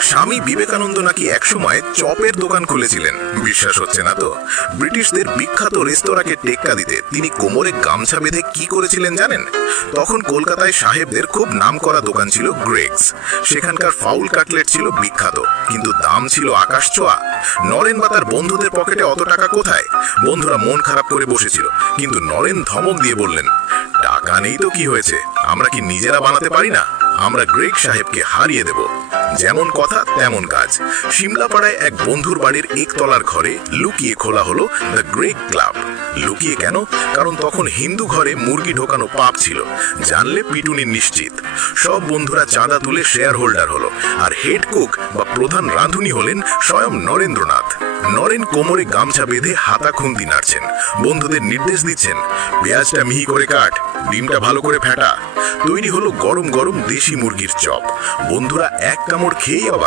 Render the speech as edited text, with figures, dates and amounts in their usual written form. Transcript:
স্বামী বিবেকানন্দ নাকি একসময় চপের দোকান খুলেছিলেন। বিশ্বাস হচ্ছে না তো? ব্রিটিশদের বিখ্যাত রেস্তোরাঁকে টেক্কা দিতে তিনি কোমরে গামছা বেঁধে কি করেছিলেন জানেন? তখন কলকাতায় সাহেবদের খুব নামকরা দোকান ছিল গ্রেগস। সেখানকার ফাউল কাটলেট ছিল বিখ্যাত, কিন্তু দাম ছিল আকাশ ছোঁয়া। নরেন বা তার বন্ধুদের পকেটে অত টাকা কোথায়? বন্ধুরা মন খারাপ করে বসেছিল, কিন্তু নরেন ধমক দিয়ে বললেন, টাকা নেই তো কি হয়েছে, আমরা কি নিজেরা বানাতে পারি না? আমরা গ্রেগ সাহেবকে হারিয়ে দেব। যেমন কথা তেমন কাজ। সিমলাপাড়ায় এক বন্ধুর বাড়ির একতলার ঘরে লুকিয়ে খোলা হলো দ্য গ্রেগ ক্লাব। লুকিয়ে কেন? কারণ তখন হিন্দু ঘরে মুরগি ঢোকানো পাপ ছিল, জানলে পিটুনি নিশ্চিত। সব বন্ধুরা চাঁদা তুলে শেয়ার হোল্ডার হলো, আর হেড কুক বা প্রধান রাঁধুনি হলেন স্বয়ং নরেন্দ্রনাথ। নরেন কোমরে গামছা বেঁধে হাতা খুন্তি নাড়ছেন, বন্ধুদের নির্দেশ দিচ্ছেন, পেঁয়াজটা মিহি করে কাট, ডিমটা ভালো করে ফেটা। তৈরি হলো গরম গরম দেশি মুরগির চপ। বন্ধুরা এক কামড় খেয়েই অবাক।